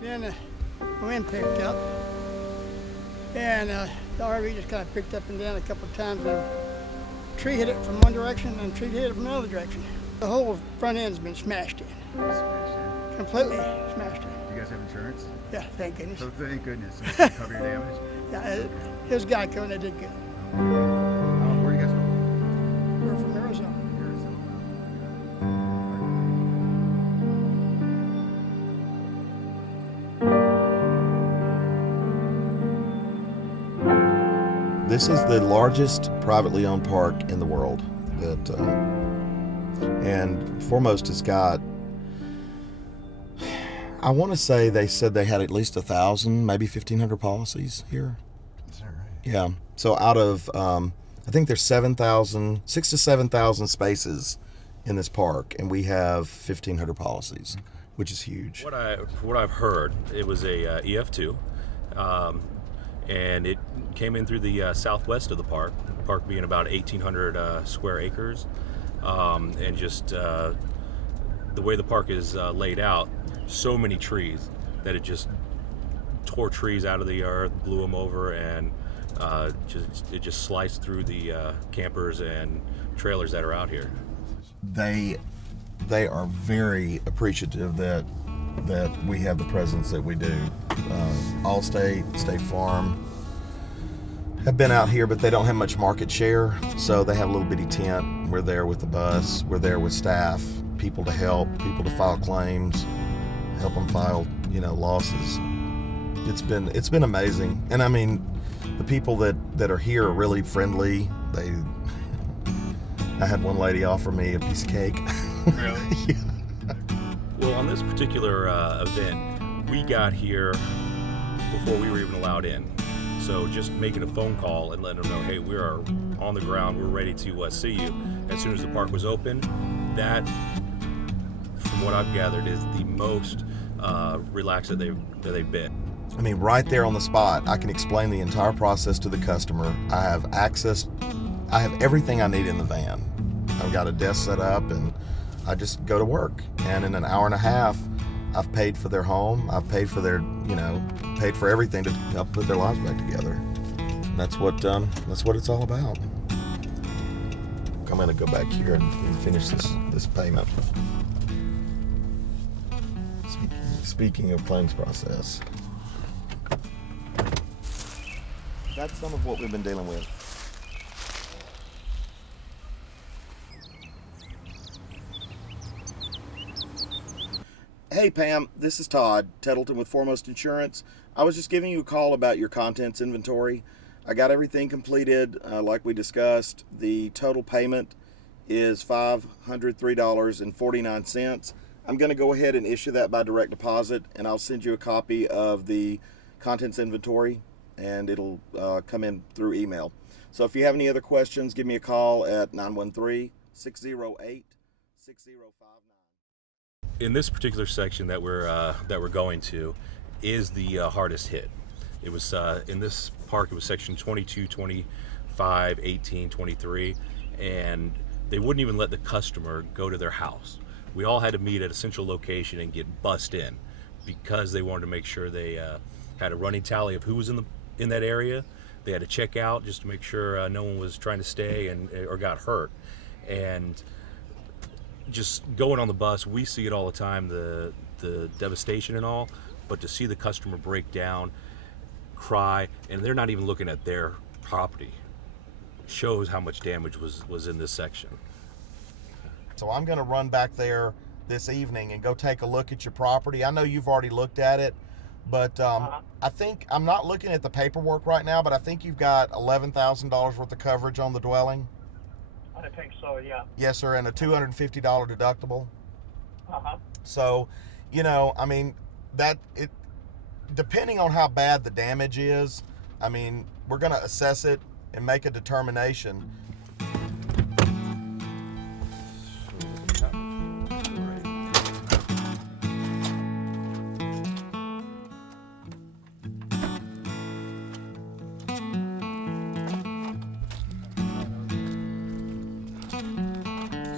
Then the wind picked up, and the RV just kind of picked up and down a couple of times. And a tree hit it from one direction, and a tree hit it from another direction. The whole front end's been smashed in. Completely smashed in. Do you guys have insurance? Yeah, thank goodness. Oh, thank goodness. So cover your damage? Yeah, his guy coming, they did good. Where are you guys from? We're from Arizona. This is the largest privately owned park in the world. And foremost, it's got, I want to say they said they had at least 1,000, maybe 1,500 policies here. Is that right? Yeah. So out of, I think there's 6 to 7,000 spaces in this park, and we have 1,500 policies, which is huge. What I've heard, it was a EF2, and it came in through the southwest of the park being about 1,800 square acres, and just the way the park is laid out, so many trees that it just tore trees out of the earth, blew them over, and it just sliced through the campers and trailers that are out here. They are very appreciative that we have the presence that we do. Allstate, State Farm have been out here, but they don't have much market share, so they have a little bitty tent. We're there with the bus, we're there with staff, people to help, people to file claims, help them file, losses. It's been amazing, and I mean, the people that are here are really friendly. I had one lady offer me a piece of cake. Really? Yeah. Well, on this particular event, we got here before we were even allowed in. So just making a phone call and letting them know, hey, we are on the ground, we're ready to see you. As soon as the park was open, that, from what I've gathered, is the most relaxed that they've been. I mean, right there on the spot, I can explain the entire process to the customer. I have everything I need in the van. I've got a desk set up, and I just go to work. And in an hour and a half, I've paid for their home. I've paid for their, paid for everything to help put their lives back together. And that's what it's all about. I'm gonna go back here and finish this payment. Speaking of claims process, that's some of what we've been dealing with. Hey Pam, this is Todd Tettleton with Foremost Insurance. I was just giving you a call about your contents inventory. I got everything completed like we discussed. The total payment is $503.49. I'm going to go ahead and issue that by direct deposit, and I'll send you a copy of the contents inventory, and it'll come in through email. So if you have any other questions, give me a call at 913-608-6059. In this particular section that we're going to is the hardest hit. It was in this park. It was section 22, 25, 18, 23, and they wouldn't even let the customer go to their house. We all had to meet at a central location and get bussed in because they wanted to make sure they had a running tally of who was in that area. They had to check out just to make sure no one was trying to stay or got hurt. And just going on the bus, we see it all the time, the devastation and all, but to see the customer break down, cry, and they're not even looking at their property, shows how much damage was in this section. So I'm going to run back there this evening and go take a look at your property. I know you've already looked at it, but I think, I'm not looking at the paperwork right now, but I think you've got $11,000 worth of coverage on the dwelling. I think so, yeah. Yes, sir, and a $250 deductible. Uh-huh. So, I mean, depending on how bad the damage is, I mean, we're going to assess it and make a determination.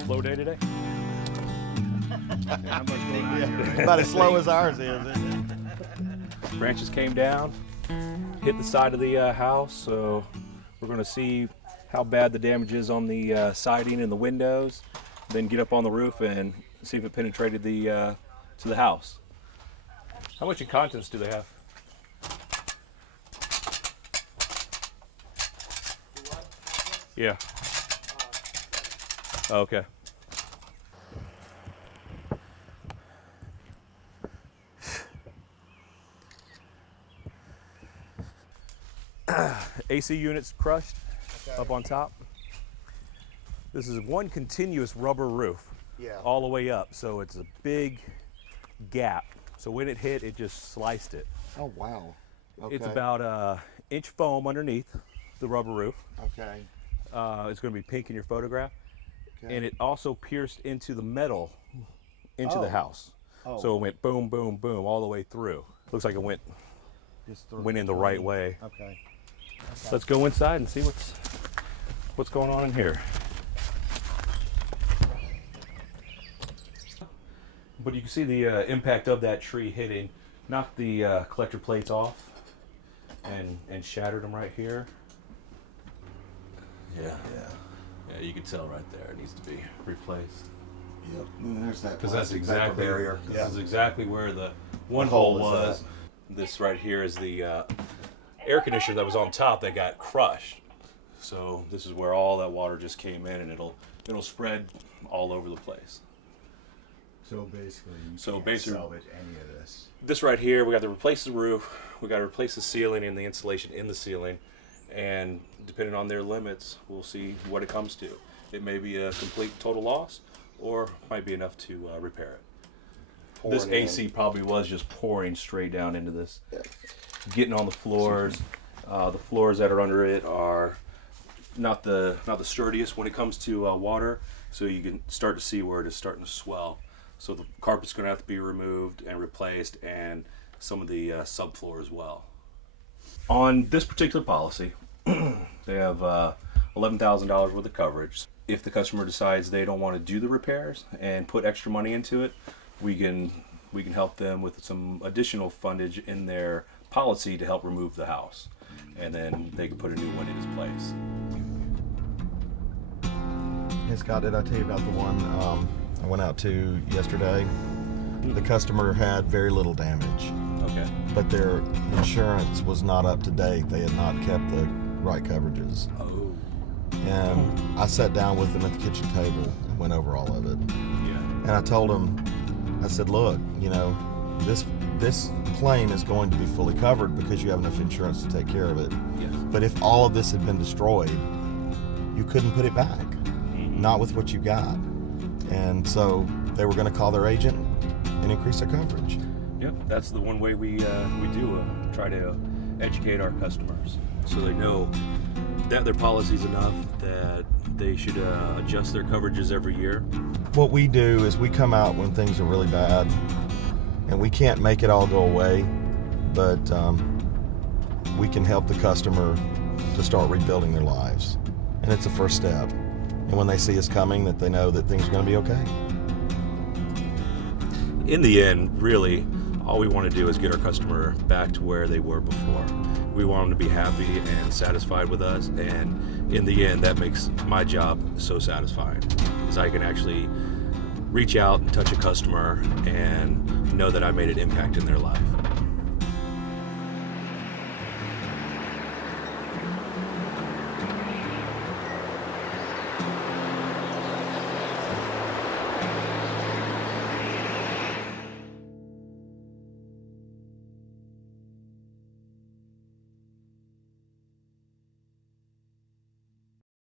Slow day today? Not much going on here, right? About as slow as ours is, isn't it? Branches came down, hit the side of the house, so we're going to see how bad the damage is on the siding and the windows, then get up on the roof and see if it penetrated to the house. How much in contents do they have? Yeah. Oh, okay. AC units crushed up on top. This is one continuous rubber roof all the way up, so it's a big gap. So when it hit, it just sliced it. Oh, wow. It's about an inch foam underneath the rubber roof. Okay. It's going to be pink in your photograph. Okay. And it also pierced into the metal into the Oh. house. Oh. So it went boom, boom, boom all the way through. Looks like it went in the right way. Okay. Let's go inside and see what's going on in here. But you can see the impact of that tree hitting, knocked the collector plates off and shattered them right here. Yeah, you can tell right there it needs to be replaced. Yep. And there's that Because that's plastic exactly barrier. This is exactly where the one The hole hole is was. This right here is the air conditioner that was on top that got crushed. So this is where all that water just came in, and it'll spread all over the place. So basically, you So can't basically- salvage any of this. This right here, we got to replace the roof, we got to replace the ceiling and the insulation in the ceiling, and depending on their limits, we'll see what it comes to. It may be a complete total loss, or might be enough to repair it. This AC probably was just pouring straight down into this, getting on the floors. The floors that are under it are not the sturdiest when it comes to water, so you can start to see where it is starting to swell. So the carpet's going to have to be removed and replaced, and some of the subfloor as well. On this particular policy, they have $11,000 worth of coverage. If the customer decides they don't want to do the repairs and put extra money into it, we can help them with some additional fundage in their policy to help remove the house, and then they can put a new one in its place. Hey Scott, did I tell you about the one I went out to yesterday? The customer had very little damage, Okay. but their insurance was not up to date. They had not kept the right coverages. Oh. And I sat down with them at the kitchen table and went over all of it. Yeah. And I told them, I said, look, you know, this claim is going to be fully covered because you have enough insurance to take care of it. Yes. But if all of this had been destroyed, you couldn't put it back. Not with what you got. And so they were going to call their agent and increase their coverage. Yep, that's the one way we do try to educate our customers so they know that their policy's enough, that they should adjust their coverages every year. What we do is we come out when things are really bad, and we can't make it all go away, but we can help the customer to start rebuilding their lives. And it's a first step. And when they see us coming, that they know that things are going to be okay. In the end, really, all we want to do is get our customer back to where they were before. We want them to be happy and satisfied with us, and in the end, that makes my job so satisfying, is I can actually reach out and touch a customer and know that I made an impact in their life.